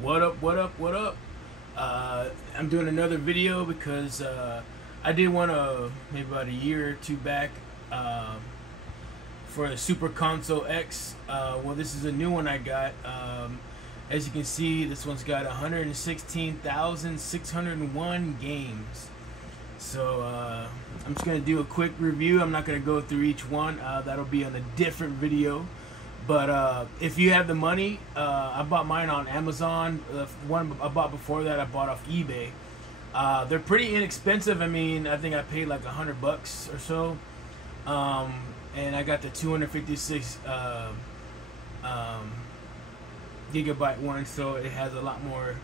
What up, what up, what up? I'm doing another video because I did one maybe about a year or two back for the Super Console X. Well, this is a new one I got. As you can see, this one's got 116,601 games. So I'm just going to do a quick review. I'm not going to go through each one. That'll be on a different video. But if you have the money, I bought mine on Amazon. The one I bought before that, I bought off eBay. They're pretty inexpensive. I mean, I think I paid like $100 or so. And I got the 256 gigabyte one, so it has a lot more.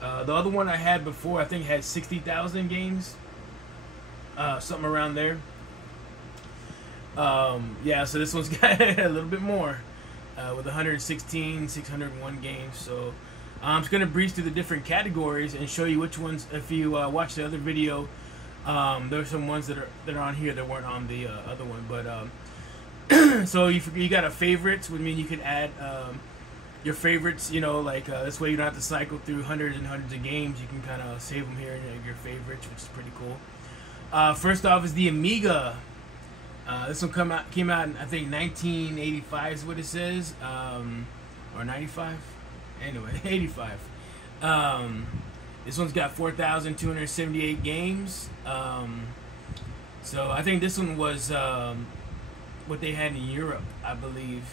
The other one I had before, I think had 60,000 games, something around there. Yeah, so this one's got a little bit more. With 116,601 games. So I'm just going to breeze through the different categories and show you which ones. If you watch the other video, there are some ones that are on here that weren't on the other one. But so you got a favorites, which means you can add your favorites. You know, like this way you don't have to cycle through hundreds and hundreds of games. You can kind of save them here in your favorites, which is pretty cool. First off is the Amiga. This one came out in, I think, 1985 is what it says, or 95. Anyway, 85. This one's got 4,278 games. So I think this one was what they had in Europe, I believe.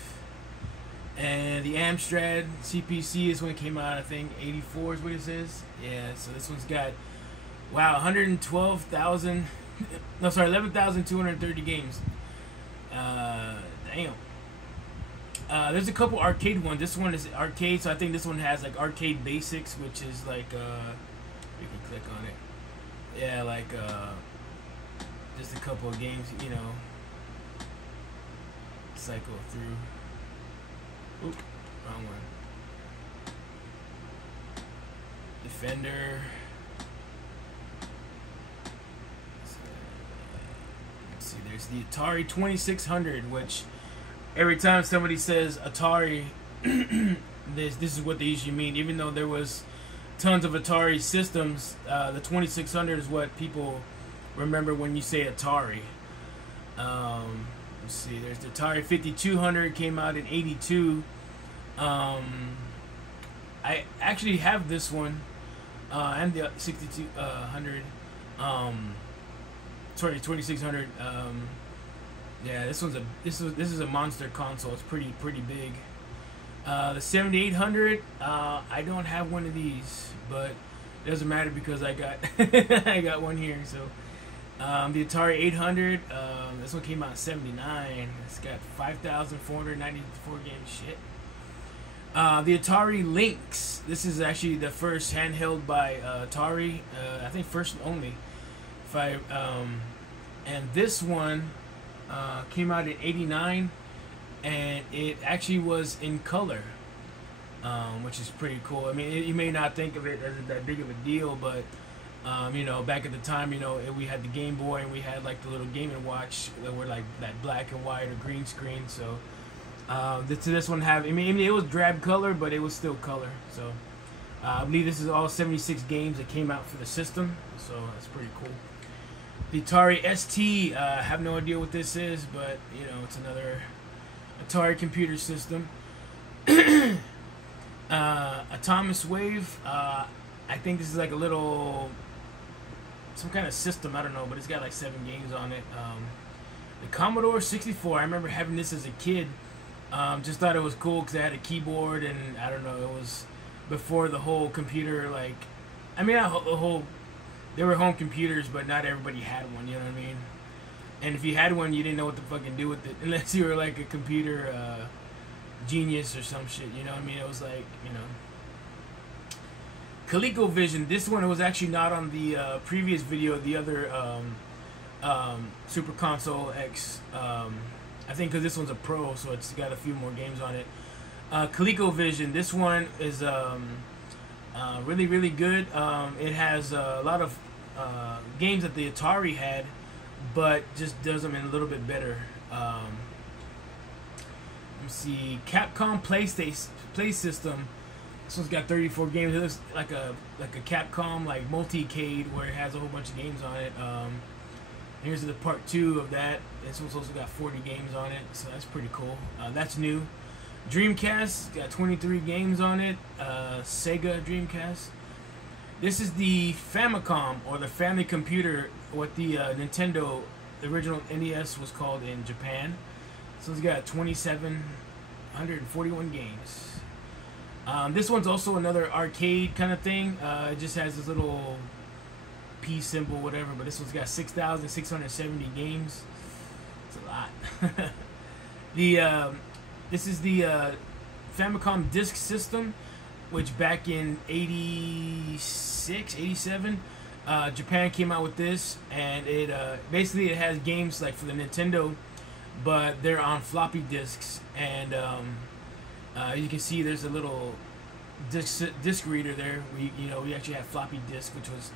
And the Amstrad CPC is when it came out. I think 84 is what it says. Yeah. So this one's got 112,000. No, sorry, 11,230 games. Damn. There's a couple arcade ones. This one is arcade, so I think this one has like arcade basics, which is like you can click on it. Yeah, like just a couple of games, you know. Cycle through. Oop, wrong one. Defender. See, there's the Atari 2600, which every time somebody says Atari, this is what they usually mean. Even though there was tons of Atari systems, the 2600 is what people remember when you say Atari. Let's see, there's the Atari 5200, came out in '82. I actually have this one, and the 6200. Sorry, 2600. Yeah, this is a monster console. It's pretty big. The 7800. I don't have one of these, but it doesn't matter because I got I got one here. So the Atari 800. This one came out in '79. It's got 5,494 games. Shit. The Atari Lynx. This is actually the first handheld by Atari. I think first and only. And this one came out in '89, and it actually was in color, which is pretty cool. I mean, you may not think of it as that big of a deal, but you know, back at the time, you know, we had the Game Boy and we had like the little Game & Watch that were like that black and white or green screen. So this one I mean, it was drab color, but it was still color. So I believe this is all 76 games that came out for the system. So that's pretty cool. The Atari ST, I have no idea what this is, but you know, it's another Atari computer system. Atomic Wave, I think this is like a little, some kind of system, I don't know, but it's got like 7 games on it. The Commodore 64, I remember having this as a kid. Just thought it was cool because it had a keyboard, and I don't know, it was before the whole computer, like, I mean, not the whole. There were home computers, but not everybody had one, you know what I mean? And if you had one, you didn't know what to fucking do with it, unless you were like a computer genius or some shit, you know what I mean? It was like, you know. ColecoVision, this one was actually not on the previous video, the other Super Console X. I think because this one's a Pro, so it's got a few more games on it. ColecoVision, this one is really good. It has a lot of games that the Atari had, but just does them in a little bit better. Let me see, Capcom Play System This one's got 34 games. It looks like a Capcom like multi-cade where it has a whole bunch of games on it. Here's the part 2 of that. This one's also got 40 games on it, so that's pretty cool. That's new. Dreamcast got 23 games on it. Sega Dreamcast. This is the Famicom, or the family computer, what the Nintendo, the original NES was called in Japan. So it's got 2,741 games. This one's also another arcade kind of thing. It just has this little P symbol, whatever, but this one's got 6,670 games. It's a lot. This is the Famicom Disk System, which back in 86, 87, Japan came out with this, and it basically it has games like for the Nintendo, but they're on floppy disks, and you can see there's a little disc reader there. We actually had floppy disk, which was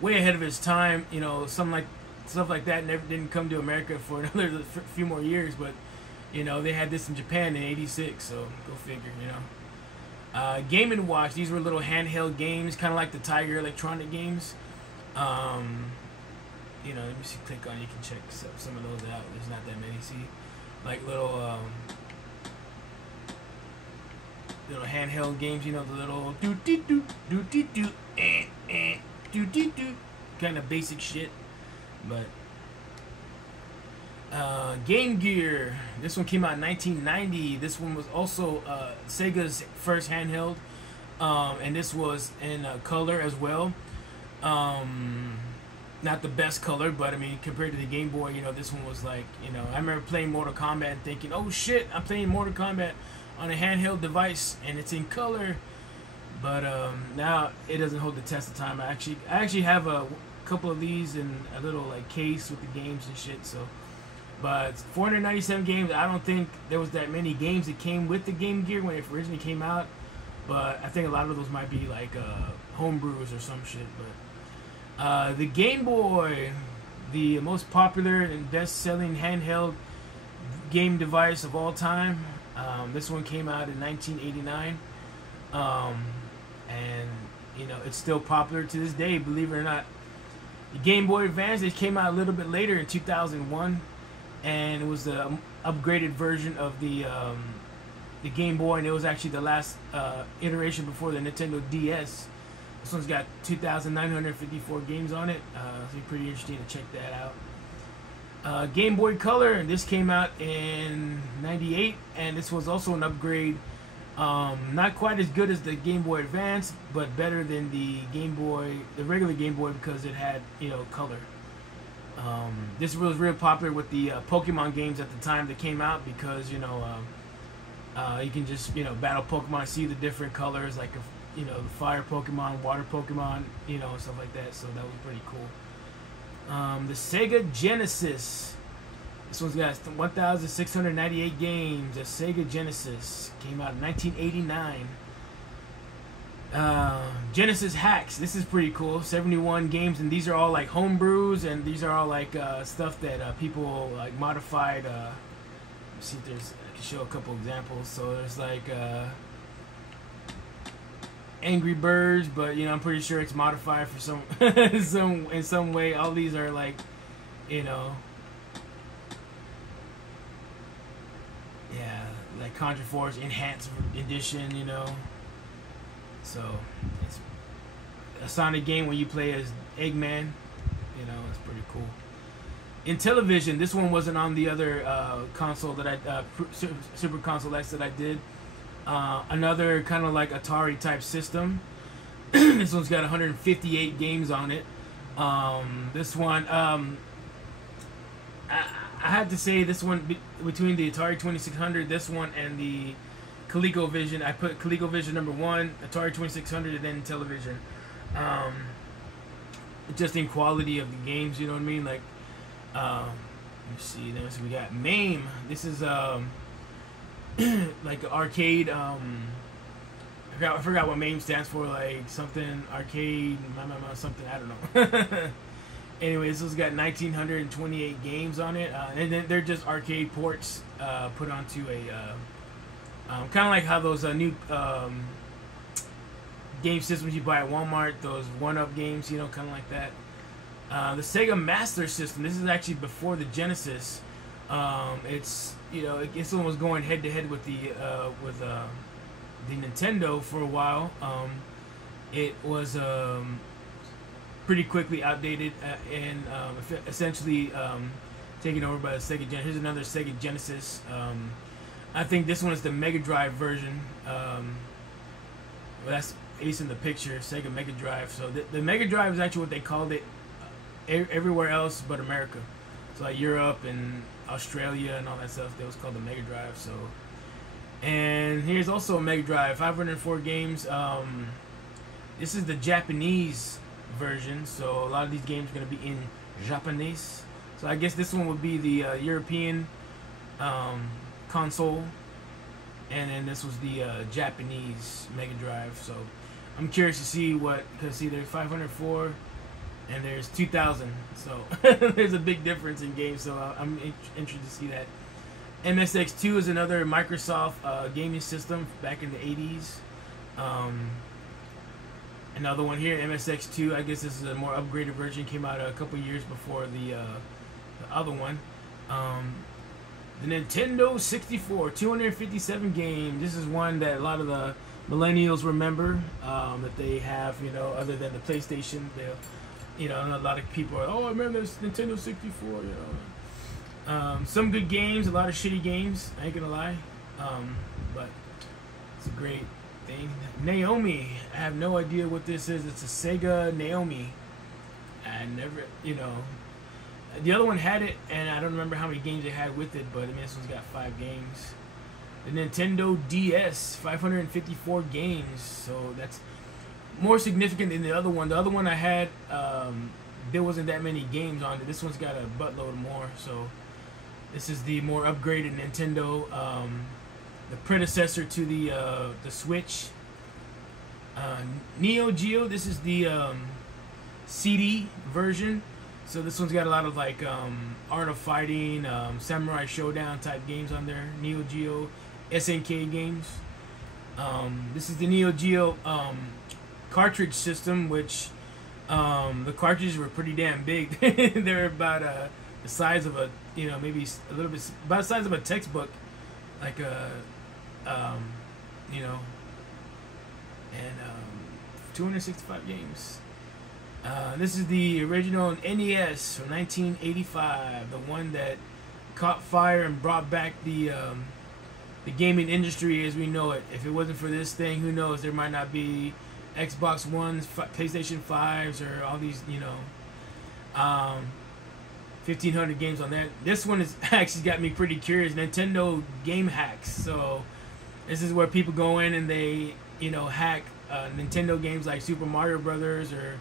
way ahead of its time. Stuff like that didn't come to America for another few more years, but they had this in Japan in '86, so go figure. Game & Watch. These were little handheld games, kind of like the Tiger Electronic games. Let me see. Click on. You can check some of those out. There's not that many. See, like little handheld games. The little do kind of basic shit, but. Game Gear. This one came out in 1990. This one was also Sega's first handheld, and this was in color as well. Not the best color, but I mean, compared to the Game Boy, this one was like, I remember playing Mortal Kombat and thinking, oh shit, I'm playing Mortal Kombat on a handheld device and it's in color. But now it doesn't hold the test of time. I actually have a couple of these in a little like case with the games and shit. So. But 497 games. I don't think there was that many games that came with the Game Gear when it originally came out. But I think a lot of those might be like homebrews or some shit. But the Game Boy, the most popular and best-selling handheld game device of all time. This one came out in 1989, and it's still popular to this day. Believe it or not. The Game Boy Advance, it came out a little bit later in 2001. And it was the upgraded version of the Game Boy, and it was actually the last iteration before the Nintendo DS. This one's got 2,954 games on it. It's pretty interesting to check that out. Game Boy Color, and this came out in '98, and this was also an upgrade. Not quite as good as the Game Boy Advance, but better than the regular Game Boy, because it had color. This was real popular with the Pokemon games at the time that came out, because you can just battle Pokemon, see the different colors, like the fire Pokemon, water Pokemon, stuff like that. So that was pretty cool. The Sega Genesis. This one's got 1,698 games. The Sega Genesis came out in 1989. Genesis Hacks. This is pretty cool. 71 games, and these are all like homebrews, and these are all like stuff that people like modified. Let's see if I can show a couple examples. So there's like Angry Birds, but I'm pretty sure it's modified for some in some way. All these are like like Contra Force Enhanced Edition, So it's a Sonic game where you play as Eggman. It's pretty cool. In television, this one wasn't on the other console that Super Console X that I did. Another kind of like Atari type system. This one's got 158 games on it. This one, I had to say this one between the Atari 2600, this one, and the ColecoVision. I put ColecoVision number 1, Atari 2600, and then television. Just in quality of the games, you know what I mean? Like, let me see. Then so we got MAME. This is like arcade. I forgot what MAME stands for. Like something arcade, something, I don't know. Anyways, this has got 1,928 games on it, and then they're just arcade ports put onto a kind of like how those new game systems you buy at Walmart, those one-up games, you know, kind of like that. The Sega Master System. This is actually before the Genesis. It's, you know, this one was going head to head with the Nintendo for a while. It was pretty quickly outdated and essentially taken over by the Sega Genesis. Here's another Sega Genesis. I think this one is the Mega Drive version. Well, that's Ace in the picture, Sega Mega Drive. So the Mega Drive is actually what they called it everywhere else but America. So like Europe and Australia and all that stuff, that was called the Mega Drive. So, and here's also a Mega Drive, 504 games. This is the Japanese version, so a lot of these games are going to be in Japanese. So I guess this one would be the European console, and then this was the Japanese Mega Drive. So I'm curious to see what, because see there's 504 and there's 2000, so there's a big difference in games. So I'm interested to see that. MSX2 is another Microsoft gaming system back in the 80s. Another one here, MSX2. I guess this is a more upgraded version. Came out a couple years before the other one. The Nintendo 64, 257 games. This is one that a lot of the millennials remember, that they have, you know, other than the PlayStation. They'll, you know, a lot of people are, oh, I remember this Nintendo 64, you know. Some good games, a lot of shitty games, I ain't gonna lie. But it's a great thing. Naomi, I have no idea what this is. It's a Sega Naomi. I never, you know, the other one had it, and I don't remember how many games it had with it, but I mean, this one's got 5 games. The Nintendo DS, 554 games, so that's more significant than the other one. The other one I had, there wasn't that many games on it. This one's got a buttload more, so this is the more upgraded Nintendo, the predecessor to the Switch. Neo Geo, this is the CD version. So this one's got a lot of like Art of Fighting, Samurai Showdown type games on there. Neo Geo, SNK games. This is the Neo Geo cartridge system, which the cartridges were pretty damn big. They're about the size of a, you know, maybe a little bit about the size of a textbook, like a, you know, and 265 games. This is the original NES from 1985, the one that caught fire and brought back the gaming industry as we know it. If it wasn't for this thing, who knows? There might not be Xbox Ones, PlayStation 5s, or all these, you know, 1,500 games on that. This one has actually got me pretty curious. Nintendo game hacks. So this is where people go in and they, you know, hack Nintendo games like Super Mario Brothers or,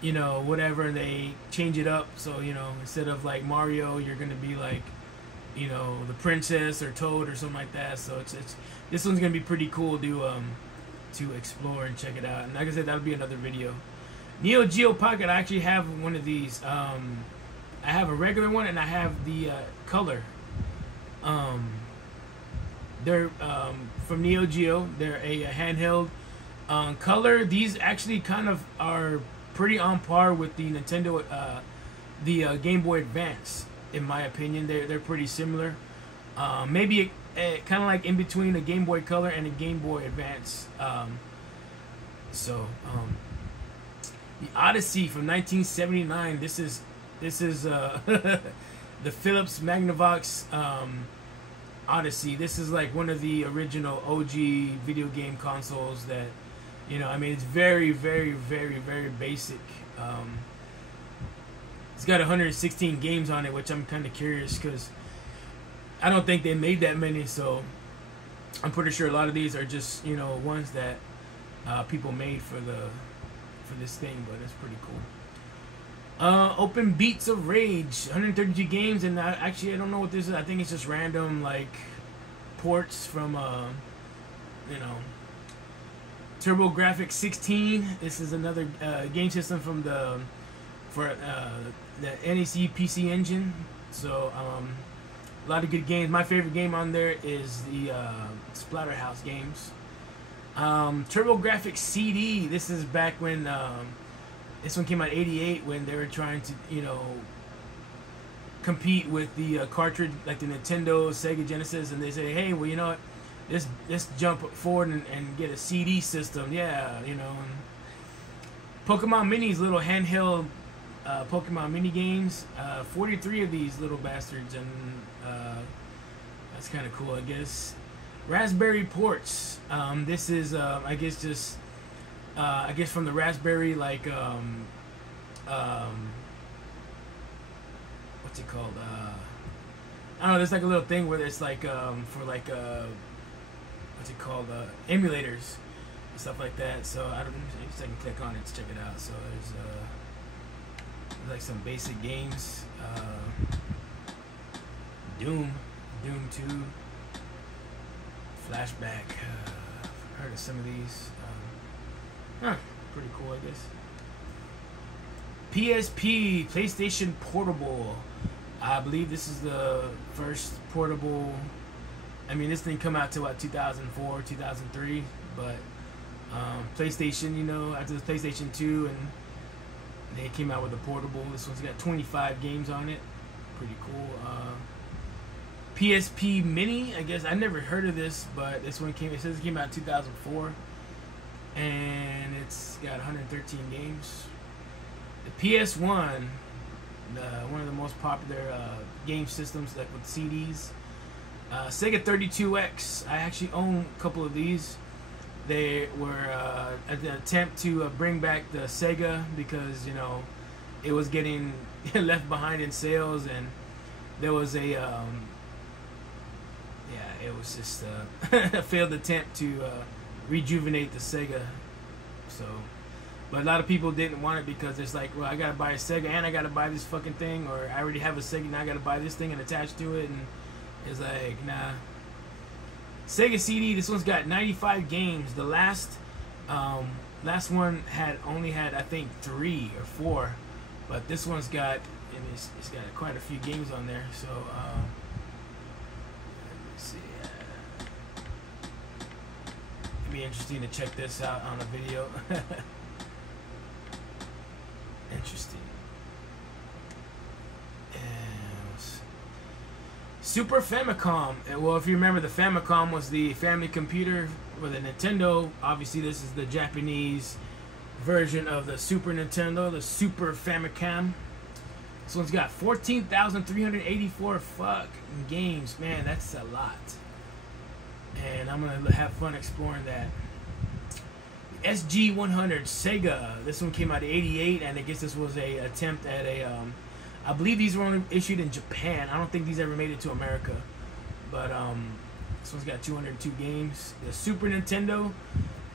you know, whatever, and they change it up. So, you know, instead of like Mario, you're gonna be like, you know, the princess or Toad or something like that. So it's this one's gonna be pretty cool to explore and check it out. And like I said, that'll be another video. Neo Geo Pocket, I actually have one of these. I have a regular one and I have the color. They're from Neo Geo. They're a handheld color. These actually kind of are pretty on par with the Nintendo, the Game Boy Advance, in my opinion. They're pretty similar. Maybe kind of like in between a Game Boy Color and a Game Boy Advance. The Odyssey from 1979. This is the Philips Magnavox Odyssey. This is like one of the original OG video game consoles that, you know, I mean, it's very, very, very, very basic. It's got 116 games on it, which I'm kind of curious because I don't think they made that many. So I'm pretty sure a lot of these are just, you know, ones that people made for this thing. But it's pretty cool. Open Beats of Rage, 132 games, and I don't know what this is. I think it's just random like ports from you know, TurboGrafx 16. This is another game system from the NEC PC Engine. So a lot of good games. My favorite game on there is the Splatterhouse games. TurboGrafx CD. This is back when this one came out in '88 when they were trying to, you know, compete with the cartridge, like the Nintendo, Sega Genesis, and they say, hey, well, you know what, let's jump forward and get a CD system, yeah, you know. And Pokemon Minis, little handheld Pokemon mini games, 43 of these little bastards, and that's kind of cool, I guess. Raspberry ports. This is, I guess, just, I guess from the Raspberry, like, what's it called? I don't know. There's like a little thing where it's like, for like, what's it called? Emulators and stuff like that. So I don't know. I can click on it to check it out. So there's like some basic games. Doom 2. Flashback. I've heard of some of these. Pretty cool, I guess. PSP, PlayStation Portable. I believe this is the first portable. I mean, this didn't come out till what, 2004, 2003. But PlayStation, you know, after the PlayStation 2, and they came out with a portable. This one's got 25 games on it. Pretty cool. PSP Mini, I guess I never heard of this, but this one came. It says it came out in 2004, and it's got 113 games. The PS1, one of the most popular game systems, like with CDs. Sega 32X. I actually own a couple of these. They were an attempt to bring back the Sega because, you know, it was getting left behind in sales, and there was a it was just a failed attempt to rejuvenate the Sega. So, but a lot of people didn't want it because it's like, well, I gotta buy a Sega and I gotta buy this fucking thing, or I already have a Sega, now I gotta buy this thing and attach to it, and it's like, nah. Sega CD, this one's got 95 games. The last one only had I think 3 or 4, but this one's got, and it's got quite a few games on there. So let's see, it'd be interesting to check this out on a video. Interesting. Super Famicom. Well, if you remember, the Famicom was the family computer for the Nintendo. Obviously, this is the Japanese version of the Super Nintendo, the Super Famicom. This one's got 14,384 fucking games. Man, that's a lot. And I'm gonna have fun exploring that. SG-100 Sega. This one came out in '88, and I guess this was a attempt at a I believe these were only issued in Japan. I don't think these ever made it to America. But this one's got 202 games. The Super Nintendo,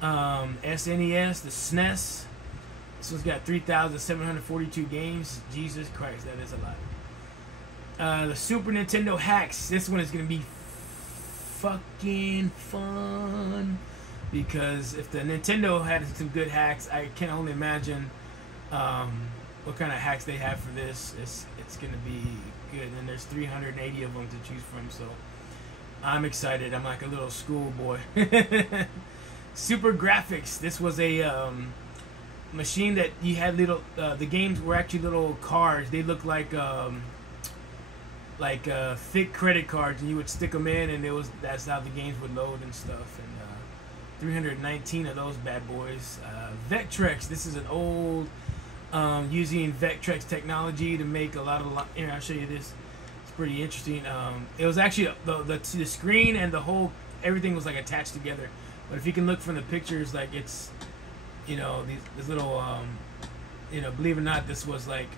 SNES, the SNES. This one's got 3,742 games. Jesus Christ, that is a lot. The Super Nintendo hacks. This one is going to be fucking fun. Because if the Nintendo had some good hacks, I can only imagine what kind of hacks they have for this. It's gonna be good, and there's 380 of them to choose from, so I'm excited. I'm like a little schoolboy. Super Graphics. This was a machine that you had little. The games were actually little cards. They looked like thick credit cards, and you would stick them in, and that's how the games would load and stuff. And 319 of those bad boys. Vectrex. This is an old. Using Vectrex technology to make a lot of. Here, I'll show you this. It's pretty interesting. It was actually the screen and the whole everything was like attached together. But if you can look from the pictures, like it's, you know, these little, you know, believe it or not, this was like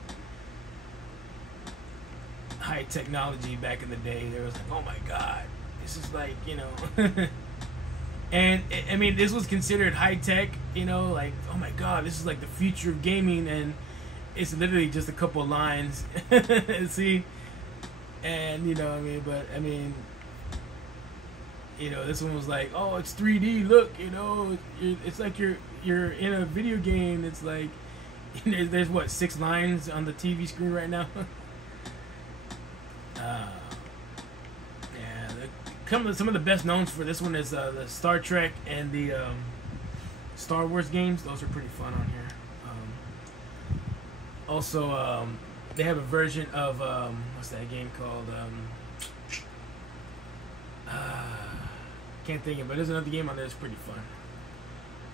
high technology back in the day. There was like, oh my god, this is like, you know. And I mean, this was considered high tech, you know, like, oh my god, this is like the future of gaming, and it's literally just a couple of lines. See, and you know, I mean, but I mean, you know, this one was like, oh, it's 3D. Look, you know, it's like you're in a video game. It's like there's what, 6 lines on the TV screen right now. Yeah, some of the best knowns for this one is the Star Trek and the Star Wars games. Those are pretty fun on here. Also, they have a version of what's that game called? Can't think of it, but there's another game on there that's pretty fun.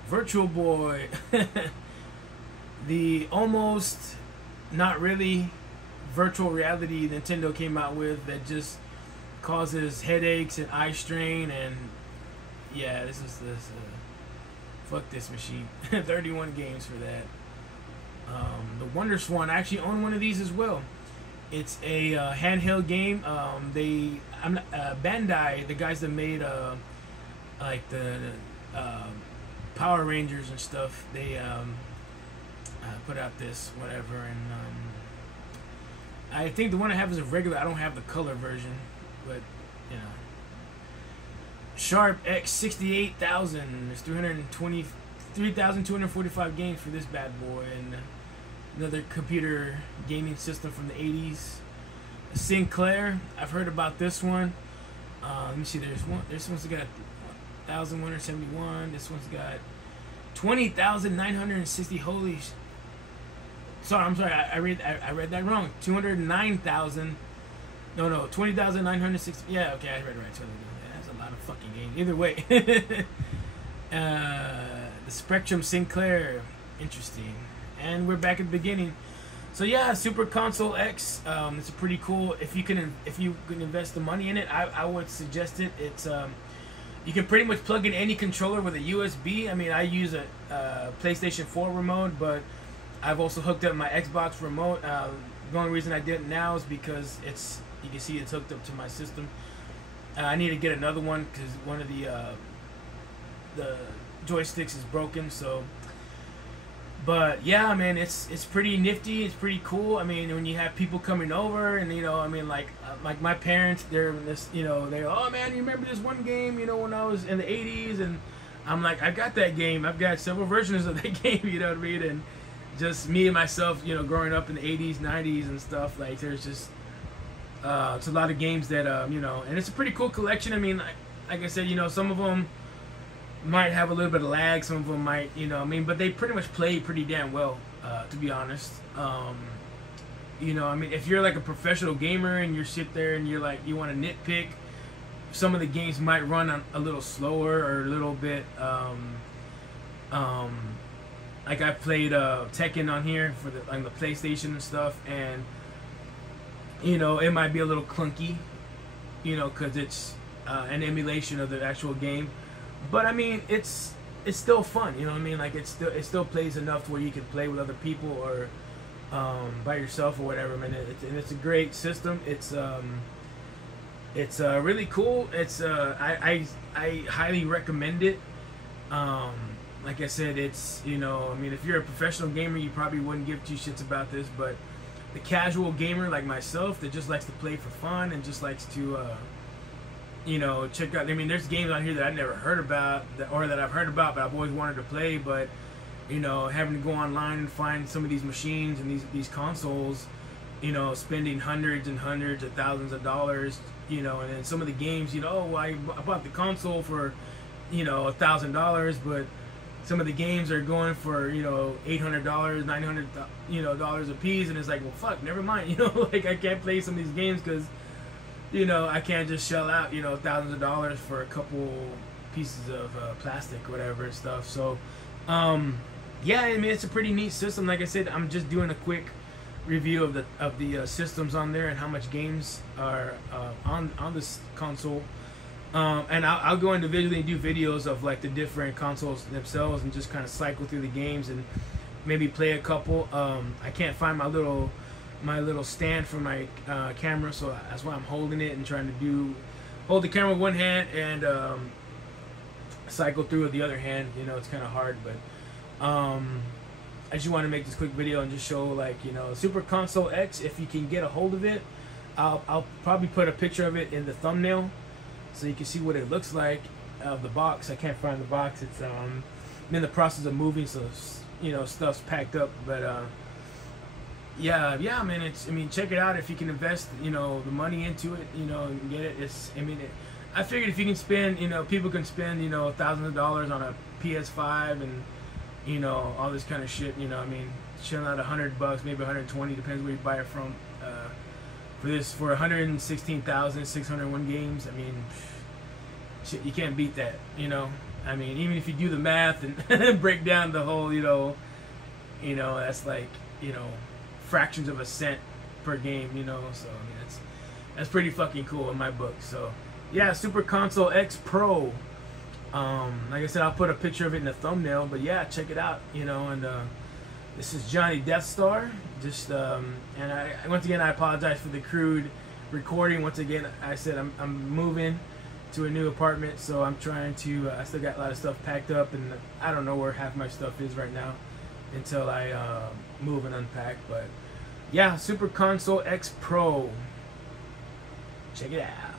Virtual Boy. The almost not really virtual reality Nintendo came out with that just causes headaches and eye strain, and yeah, this fuck this machine. 31 games for that. The Wonder Swan, I actually own one of these as well. It's a handheld game. Bandai, the guys that made like the Power Rangers and stuff, they put out this whatever, and I think the one I have is a regular. I don't have the color version, but you know. Sharp X 68,000. There's 3,245 games for this bad boy, and another computer gaming system from the 80s. Sinclair, I've heard about this one. Let me see. There's one. This one's got 1,171. This one's got 20,960. Holy. Sorry, I'm sorry. I read that wrong. 209,000. No. 20,960. Yeah, okay, I read it right. Yeah, that's a lot of fucking games. Either way. The Spectrum Sinclair. Interesting. And we're back at the beginning. So yeah, Super Console X. It's a pretty cool. If you can invest the money in it, I would suggest it. It's you can pretty much plug in any controller with a USB. I mean, I use a PlayStation 4 remote, but I've also hooked up my Xbox remote. The only reason I did it now is because you can see it's hooked up to my system. I need to get another one because one of the joysticks is broken. So, but yeah, man, it's pretty nifty. It's pretty cool. I mean, when you have people coming over, and you know, I mean, like my parents, they're this, you know, they're, oh man, you remember this one game, you know, when I was in the '80s, and I'm like, I got that game. I've got several versions of that game. You know what I mean? And just me and myself, you know, growing up in the '80s, '90s, and stuff. Like, there's just it's a lot of games that you know, and it's a pretty cool collection. I mean, like I said, you know, some of them might have a little bit of lag, some of them might, you know, I mean, but they pretty much play pretty damn well, to be honest. You know, I mean, if you're like a professional gamer and you sit there and you're like, you want to nitpick, some of the games might run a little slower or a little bit, like I played Tekken on here for on the PlayStation and stuff, and you know, it might be a little clunky, you know, because it's an emulation of the actual game. But I mean, it's still fun, you know what I mean? Like, it still plays enough to where you can play with other people or by yourself or whatever. I mean, it's a great system. It's really cool. It's I highly recommend it. Like I said, it's, you know, I mean, if you're a professional gamer, you probably wouldn't give two shits about this, but the casual gamer like myself that just likes to play for fun and just likes to you know, check out. I mean, there's games on here that I never heard about, or that I've heard about, but I've always wanted to play. But you know, having to go online and find some of these machines and these consoles, you know, spending hundreds and hundreds of thousands of dollars, you know, and then some of the games, you know, I bought the console for, you know, $1,000, but some of the games are going for, you know, $800, $900, you know, dollars a piece, and it's like, well, fuck, never mind, you know, like I can't play some of these games because, you know, I can't just shell out, you know, thousands of dollars for a couple pieces of plastic or whatever and stuff. So, yeah, I mean, it's a pretty neat system. Like I said, I'm just doing a quick review of the systems on there and how much games are on this console. And I'll go individually and do videos of like the different consoles themselves and just kind of cycle through the games and maybe play a couple. I can't find my little stand for my camera, so that's why I'm holding it and trying to hold the camera with one hand and cycle through with the other hand. You know, it's kind of hard, but I just want to make this quick video and just show, like, you know, Super Console X. If you can get a hold of it, I'll probably put a picture of it in the thumbnail so you can see what it looks like of the box. I can't find the box. It's I'm in the process of moving, so you know, stuff's packed up, but yeah, man, I mean, check it out if you can invest, you know, the money into it, you know, and get it. I mean, I figured if you can spend, people can spend, thousands of dollars on a PS5 and, all this kind of shit. I mean, shelling out $100, maybe 120, depends where you buy it from. For 116,601 games, I mean, shit, you can't beat that. I mean, even if you do the math and break down the whole, that's like, fractions of a cent per game. So I mean, that's pretty fucking cool in my book. So yeah, Super Console X Pro. Like I said, I'll put a picture of it in the thumbnail, but yeah, check it out. And this is Johnny Death Star. Just and once again, I apologize for the crude recording. Once again, I said I'm moving to a new apartment, so I'm trying to. I still got a lot of stuff packed up, and I don't know where half my stuff is right now until I move and unpack. But yeah, Super Console X Pro. Check it out.